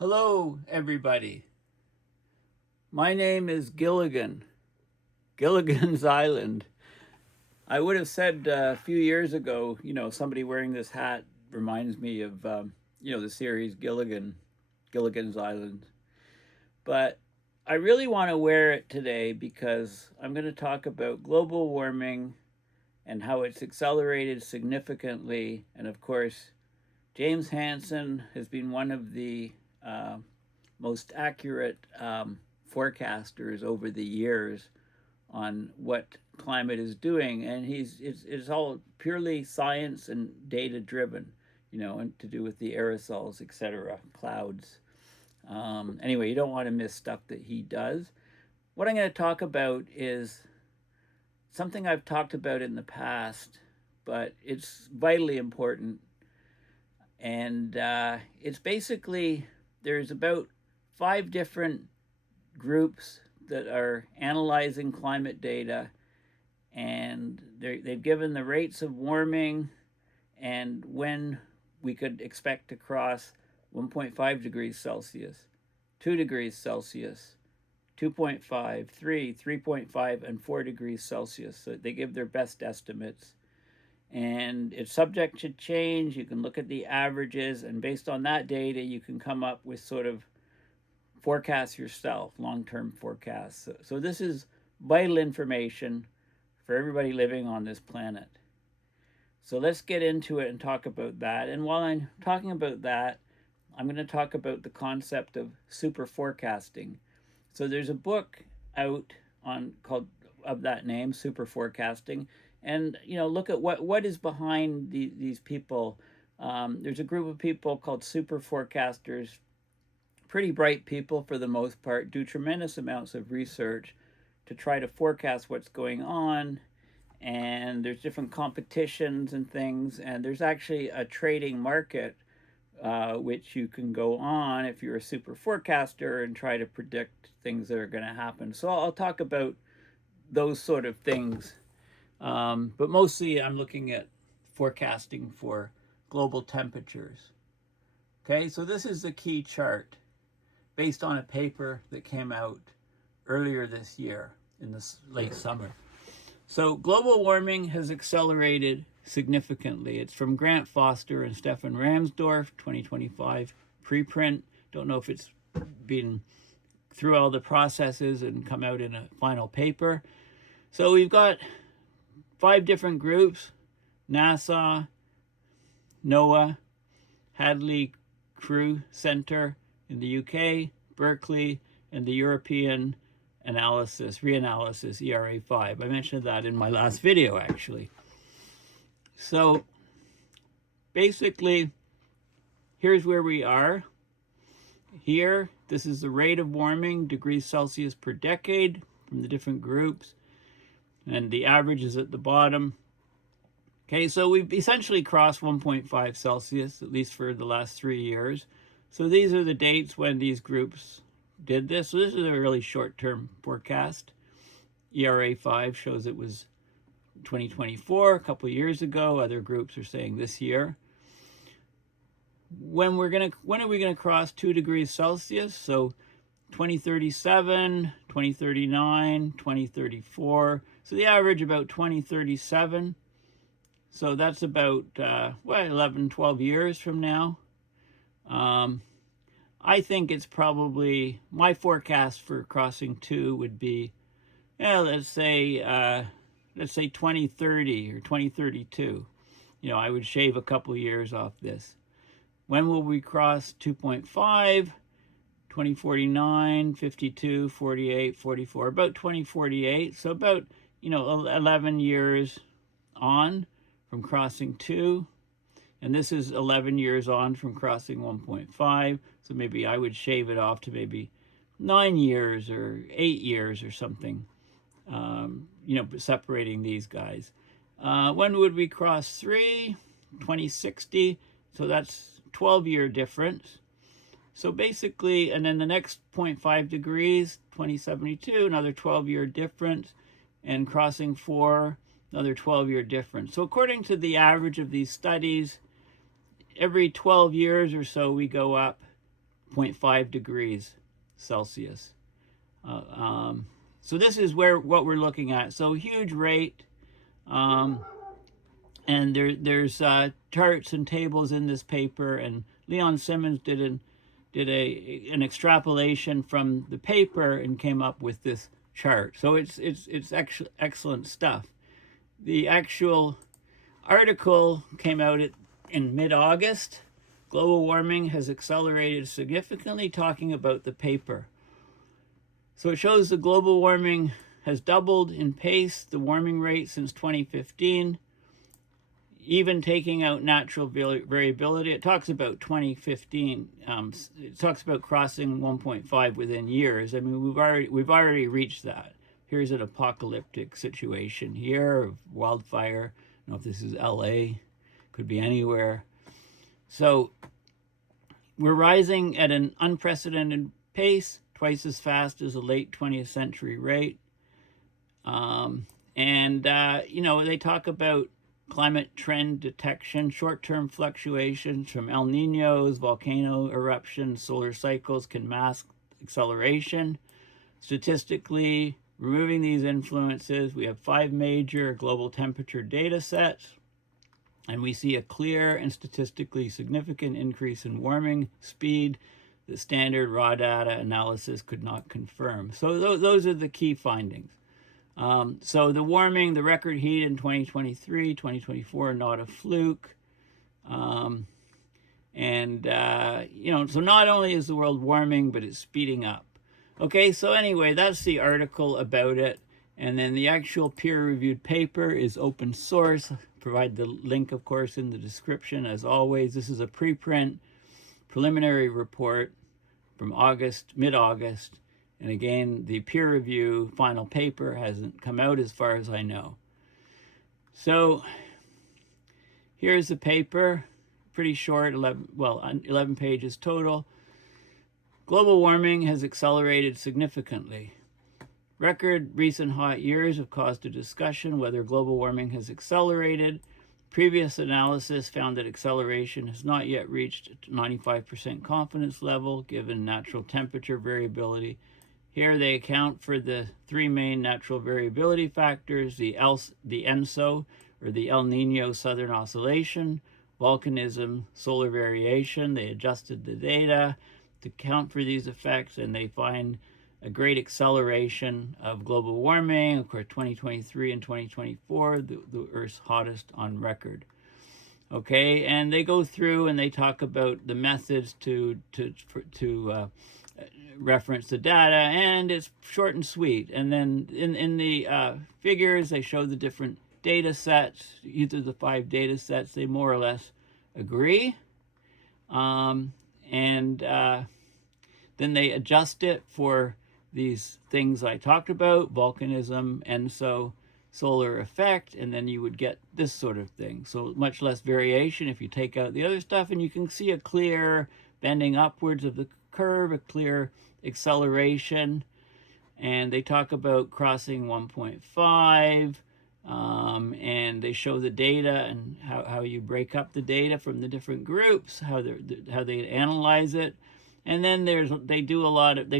Hello, everybody. My name is Gilligan, Gilligan's Island. I would have said a few years ago, somebody wearing this hat reminds me of, the series Gilligan's Island. But I really want to wear it today because I'm going to talk about global warming and how it's accelerated significantly. And of course, James Hansen has been one of the most accurate forecasters over the years on what climate is doing, and it's all purely science and data driven, and to do with the aerosols, etc., clouds. Anyway, you don't want to miss stuff that he does. What I'm going to talk about is something I've talked about in the past, but it's vitally important. And it's basically, there's about 5 different groups that are analyzing climate data, and they've given the rates of warming and when we could expect to cross 1.5 degrees Celsius, 2 degrees Celsius, 2.5, 3, 3.5, and 4 degrees Celsius. So they give their best estimates. And it's subject to change. You can look at the averages, and based on that data, you can come up with sort of forecasts yourself, long-term forecasts. So this is vital information for everybody living on this planet. So let's get into it and talk about that. And while I'm talking about that, I'm going to talk about the concept of superforecasting. So there's a book out called of that name, Superforecasting, and look at what is behind these people. There's a group of people called superforecasters, pretty bright people for the most part, do tremendous amounts of research to try to forecast what's going on. And there's different competitions and things, and there's actually a trading market which you can go on if you're a super forecaster and try to predict things that are going to happen. So I'll talk about those sort of things, but mostly I'm looking at forecasting for global temperatures. Okay, so this is the key chart based on a paper that came out earlier this year in the late summer. So global warming has accelerated significantly. It's from Grant Foster and Stefan Ramsdorf, 2025 preprint. Don't know if it's been through all the processes and come out in a final paper. So we've got 5 different groups: NASA, NOAA, Hadley Crew Center in the UK, Berkeley, and the European reanalysis, ERA5. I mentioned that in my last video, actually. So basically, here's where we are. Here, this is the rate of warming, degrees Celsius per decade from the different groups, and the average is at the bottom. Okay, so we've essentially crossed 1.5 Celsius, at least for the last 3 years. So these are the dates when these groups did this. So this is a really short-term forecast. ERA5 shows it was 2024, a couple of years ago. Other groups are saying this year. When are we gonna cross 2 degrees Celsius? So 2037, 2039, 2034. So the average about 2037. So that's about 11, 12 years from now. I think it's probably, my forecast for crossing 2 would be, let's say 2030 or 2032. I would shave a couple years off this. When will we cross 2.5? 2049, 52, 48, 44, about 2048. So about, 11 years on from crossing 2. And this is 11 years on from crossing 1.5. So maybe I would shave it off to maybe 9 years or 8 years or something, separating these guys. When would we cross 3? 2060. So that's 12-year difference. So basically, and then the next 0.5 degrees, 2072, another 12-year difference. And crossing 4, another 12-year difference. So according to the average of these studies, every 12 years or so we go up 0.5 degrees Celsius. So this is what we're looking at. So huge rate, and there's charts and tables in this paper, and Leon Simmons did an extrapolation from the paper and came up with this chart. So it's actually excellent stuff. The actual article came out in mid-August. Global warming has accelerated significantly, talking about the paper. So it shows the global warming has doubled in pace, the warming rate since 2015, even taking out natural variability. It talks about 2015. It talks about crossing 1.5 within years. I mean, we've already reached that. Here's an apocalyptic situation here of wildfire. I don't know if this is LA, could be anywhere. So we're rising at an unprecedented pace, twice as fast as a late 20th century rate. They talk about climate trend detection, short-term fluctuations from El Niños, volcano eruptions, solar cycles can mask acceleration. Statistically, removing these influences, we have 5 major global temperature data sets, and we see a clear and statistically significant increase in warming speed that standard raw data analysis could not confirm. So those are the key findings. So the warming, the record heat in 2023, 2024, not a fluke. So not only is the world warming, but it's speeding up. Okay, so anyway, that's the article about it. And then the actual peer-reviewed paper is open source. Provide the link, of course, in the description. As always, this is a preprint preliminary report from mid-August. And again, the peer review final paper hasn't come out as far as I know. So here's the paper, pretty short, 11 pages total. Global warming has accelerated significantly. Record recent hot years have caused a discussion whether global warming has accelerated. Previous analysis found that acceleration has not yet reached a 95% confidence level given natural temperature variability. Here they account for the 3 main natural variability factors, the ENSO, or the El Nino Southern Oscillation, volcanism, solar variation. They adjusted the data to account for these effects, and they find a great acceleration of global warming. Of course, 2023 and 2024, the Earth's hottest on record. Okay, and they go through and they talk about the methods to reference the data, and it's short and sweet. And then in the figures, they show the different data sets. Either the 5 data sets, they more or less agree. Then they adjust it for these things I talked about, volcanism, ENSO, solar effect, and then you would get this sort of thing. So much less variation if you take out the other stuff, and you can see a clear bending upwards of the curve, a clear acceleration. And they talk about crossing 1.5, and they show the data and how you break up the data from the different groups, how they analyze it. And then they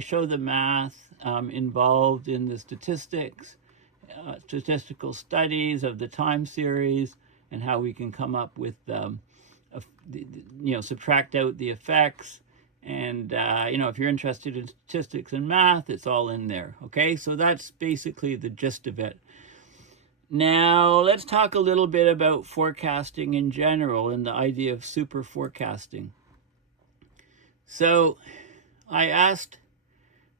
show the math involved in the statistical studies of the time series, and how we can come up with, subtract out the effects. And, if you're interested in statistics and math, it's all in there. Okay, so that's basically the gist of it. Now, let's talk a little bit about forecasting in general and the idea of super forecasting. So I asked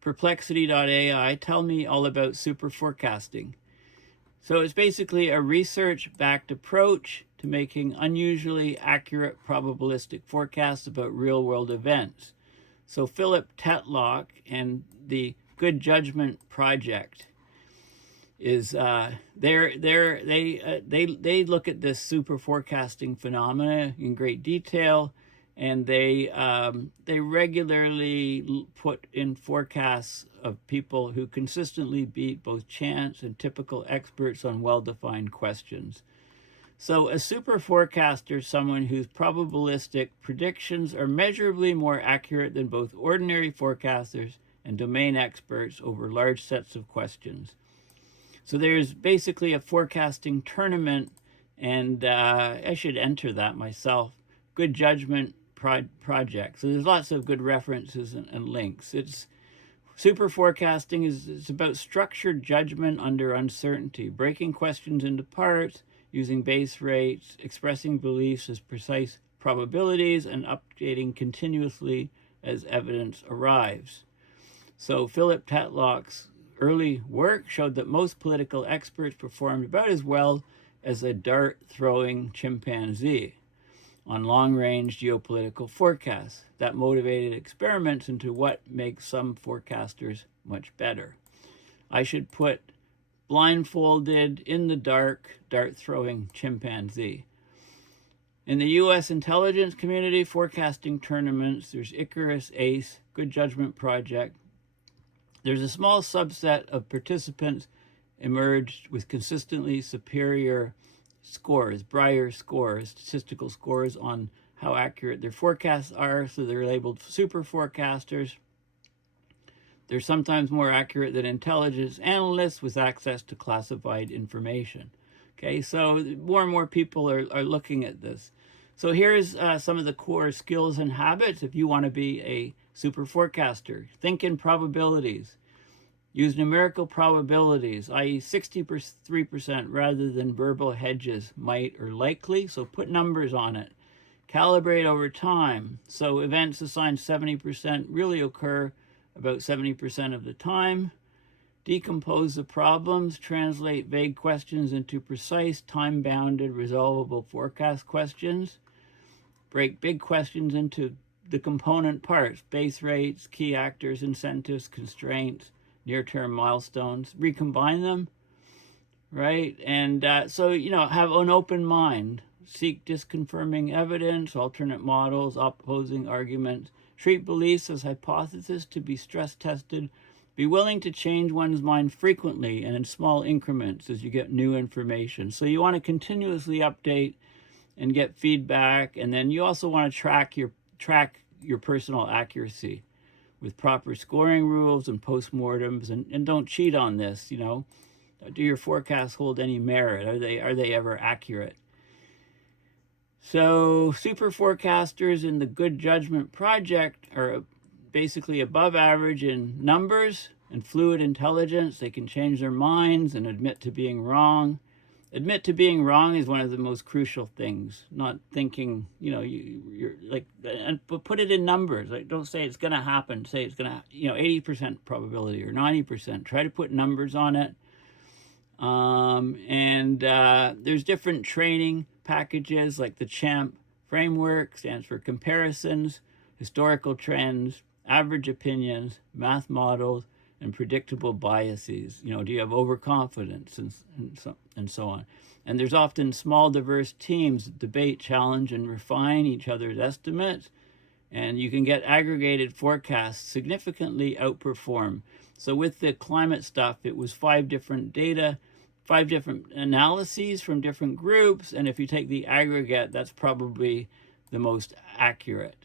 Perplexity.ai, tell me all about super forecasting. So it's basically a research-backed approach to making unusually accurate probabilistic forecasts about real-world events. So Philip Tetlock and the Good Judgment Project is they look at this super forecasting phenomena in great detail, and they regularly put in forecasts of people who consistently beat both chance and typical experts on well-defined questions. So a super forecaster is someone whose probabilistic predictions are measurably more accurate than both ordinary forecasters and domain experts over large sets of questions. So there's basically a forecasting tournament, and I should enter that myself. Good judgment project. So there's lots of good references and links. It's super forecasting is about structured judgment under uncertainty, breaking questions into parts, using base rates, expressing beliefs as precise probabilities, and updating continuously as evidence arrives. So Philip Tetlock's early work showed that most political experts performed about as well as a dart-throwing chimpanzee on long-range geopolitical forecasts. That motivated experiments into what makes some forecasters much better. I should put blindfolded, in the dark, dart-throwing chimpanzee. In the U.S. intelligence community, forecasting tournaments, there's Icarus, ACE, Good Judgment Project. There's a small subset of participants emerged with consistently superior scores, Breyer scores, statistical scores on how accurate their forecasts are, so they're labeled super forecasters. They're sometimes more accurate than intelligence analysts with access to classified information. Okay, so more and more people are looking at this. So here's some of the core skills and habits if you want to be a super forecaster. Think in probabilities. Use numerical probabilities, i.e. 63% rather than verbal hedges, might or likely. So put numbers on it. Calibrate over time. So events assigned 70% really occur about 70% of the time. Decompose the problems. Translate vague questions into precise, time-bounded, resolvable forecast questions. Break big questions into the component parts, base rates, key actors, incentives, constraints, near-term milestones. Recombine them, right? And so, have an open mind. Seek disconfirming evidence, alternate models, opposing arguments. Treat beliefs as hypotheses to be stress-tested. Be willing to change one's mind frequently and in small increments as you get new information. So you want to continuously update and get feedback, and then you also want to track your personal accuracy with proper scoring rules and postmortems, and don't cheat on this. Do your forecasts hold any merit? Are they ever accurate? So super forecasters in the Good Judgment Project are basically above average in numbers and fluid intelligence. They can change their minds and admit to being wrong. Admit to being wrong is one of the most crucial things. Not thinking, you're like, but put it in numbers. Like, don't say it's going to happen. Say it's going to, 80% probability or 90%. Try to put numbers on it. There's different training packages like the CHAMP framework, stands for comparisons, historical trends, average opinions, math models, and predictable biases. Do you have overconfidence and so on. And there's often small, diverse teams that debate, challenge, and refine each other's estimates. And you can get aggregated forecasts significantly outperform. So with the climate stuff, it was 5 different data, 5 different analyses from different groups. And if you take the aggregate, that's probably the most accurate.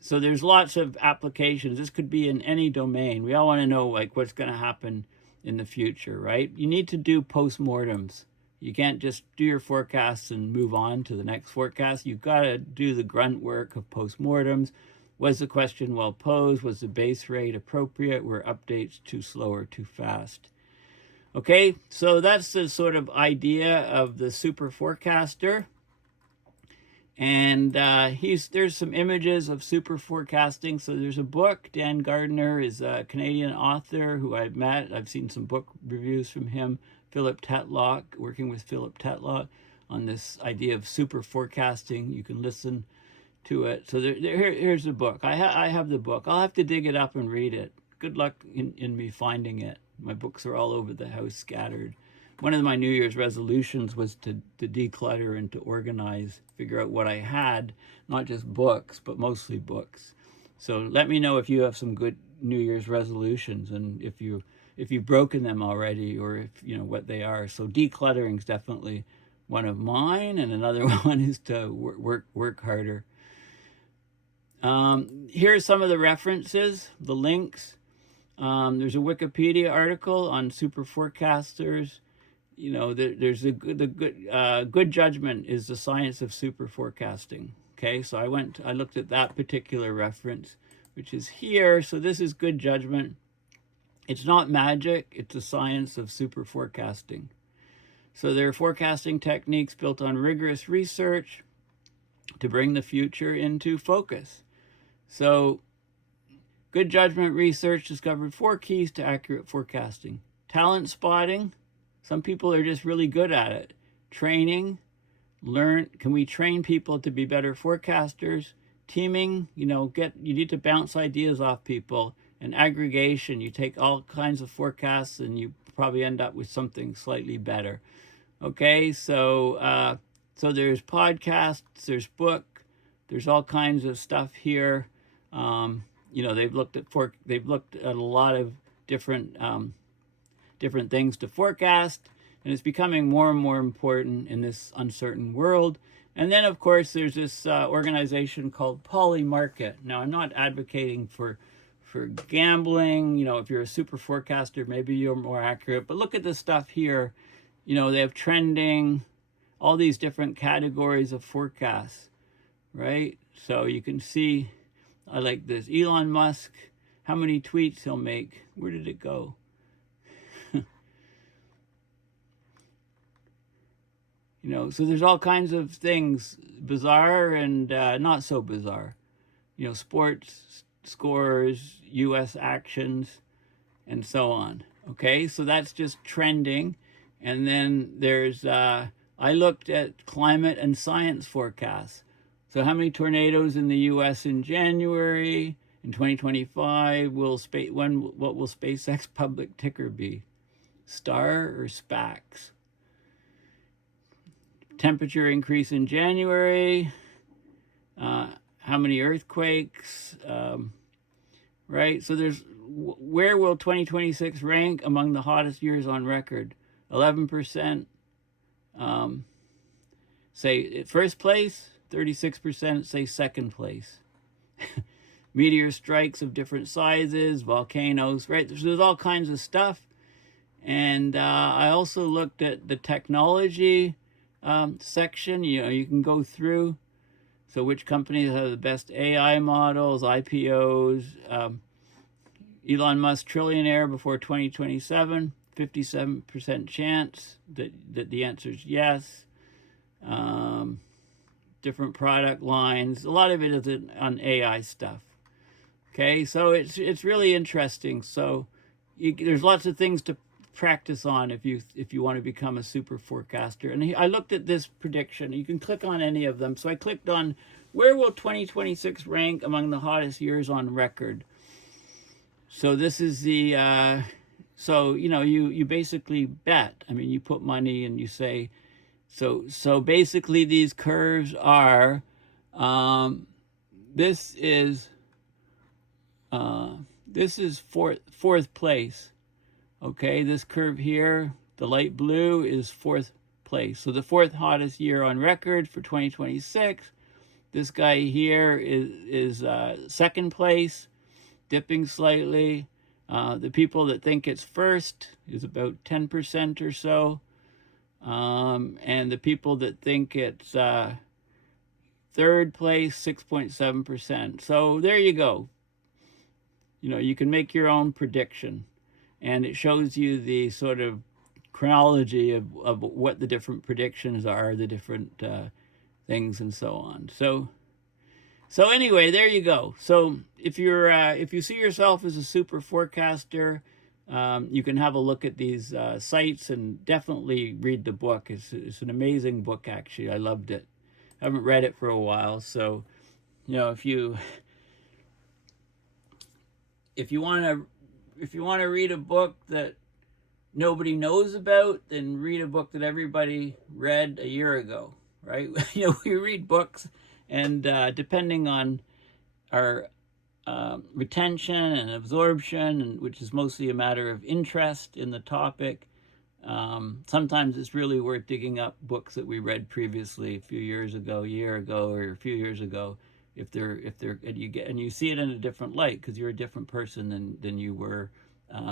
So there's lots of applications. This could be in any domain. We all want to know what's going to happen in the future, right? You need to do postmortems. You can't just do your forecasts and move on to the next forecast. You've got to do the grunt work of postmortems. Was the question well posed? Was the base rate appropriate? Were updates too slow or too fast? Okay, so that's the sort of idea of the super forecaster. And there's some images of super forecasting. So there's a book. Dan Gardner is a Canadian author who I've met. I've seen some book reviews from him. Philip Tetlock, working with Philip Tetlock on this idea of super forecasting. You can listen to it. So here's the book. I have the book. I'll have to dig it up and read it. Good luck in me finding it. My books are all over the house, scattered. One of my New Year's resolutions was to declutter and to organize, figure out what I had, not just books, but mostly books. So let me know if you have some good New Year's resolutions and if you've broken them already, or if what they are. So decluttering is definitely one of mine, and another one is to work harder. Here are some of the references, the links. There's a Wikipedia article on superforecasters. You know, there's good judgment is the science of superforecasting. Okay, so I looked at that particular reference, which is here. So this is good judgment. It's not magic, it's the science of superforecasting. So there are forecasting techniques built on rigorous research to bring the future into focus. So good judgment research discovered 4 keys to accurate forecasting. Talent spotting. Some people are just really good at it. Training. Can we train people to be better forecasters? Teaming, you need to bounce ideas off people. And aggregation, you take all kinds of forecasts and you probably end up with something slightly better. Okay, so there's podcasts, there's book, there's all kinds of stuff here. They've looked at a lot of different things to forecast, and it's becoming more and more important in this uncertain world. And then, of course, there's this organization called Polymarket. Now, I'm not advocating for gambling. If you're a super forecaster, maybe you're more accurate. But look at this stuff here. They have trending, all these different categories of forecasts, right? So you can see, I like this. Elon Musk, how many tweets he'll make. Where did it go? So there's all kinds of things, bizarre and not so bizarre. Sports scores, U.S. actions, and so on. Okay, so that's just trending. And then there's, I looked at climate and science forecasts. So how many tornadoes in the U.S. in January? In 2025, what will SpaceX public ticker be? Star or SPAX? Temperature increase in January. How many earthquakes? Right? So where will 2026 rank among the hottest years on record? 11% say first place, 36% say second place. Meteor strikes of different sizes, volcanoes, right? So there's all kinds of stuff. And I also looked at the technology section. You can go through. So which companies have the best AI models, IPOs, Elon Musk trillionaire before 2027, 57% chance that the answer is yes. Different product lines. A lot of it is on AI stuff. Okay, so it's really interesting. So there's lots of things to practice on if you want to become a super forecaster. And I looked at this prediction. You can click on any of them. So I clicked on where will 2026 rank among the hottest years on record. So this is the you basically bet. I mean, you put money and you say, so basically these curves are this is fourth place. Okay, this curve here, the light blue, is fourth place. So the fourth hottest year on record for 2026. This guy here is second place, dipping slightly. The people that think it's first is about 10% or so. And the people that think it's third place, 6.7%. So there you go. You can make your own prediction. And it shows you the sort of chronology of what the different predictions are, the different things and so on. So anyway, there you go. So if you see yourself as a super forecaster, you can have a look at these sites and definitely read the book. It's an amazing book, actually. I loved it. I haven't read it for a while, so if you want to read a book that nobody knows about, then read a book that everybody read a year ago, right? We read books, and depending on our retention and absorption, which is mostly a matter of interest in the topic, Sometimes it's really worth digging up books that we read previously a few years ago, a year ago, or a few years ago, if they're and you see it in a different light because you're a different person than you were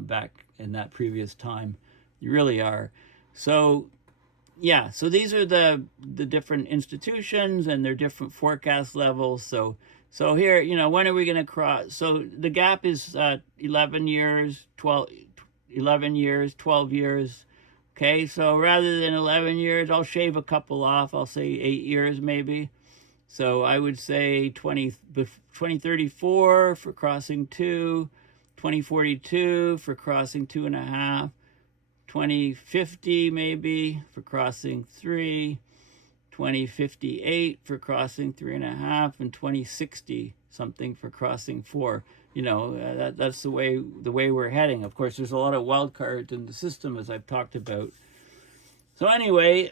back in that previous time. You really are. So yeah, so these are the different institutions and their different forecast levels. So here, when are we going to cross? So the gap is 11 years, 11 years, 12 years. Okay, so rather than 11 years, I'll shave a couple off. I'll say 8 years maybe. So I would say 2034 for crossing 2, 2042 for crossing 2.5, 2050 maybe for crossing 3, 2058 for crossing 3.5, and 2060 something for crossing 4. That's the way we're heading. Of course, there's a lot of wild cards in the system, as I've talked about. So anyway,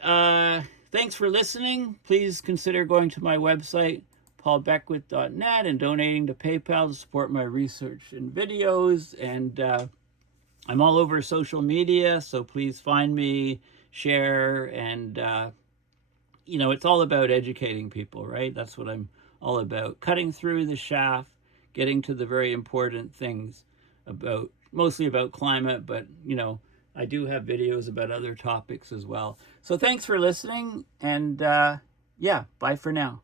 thanks for listening. Please consider going to my website, paulbeckwith.net, and donating to PayPal to support my research and videos. And I'm all over social media, so please find me, share, and it's all about educating people, right? That's what I'm all about. Cutting through the chaff, getting to the very important things mostly about climate, but I do have videos about other topics as well. So thanks for listening, and yeah, bye for now.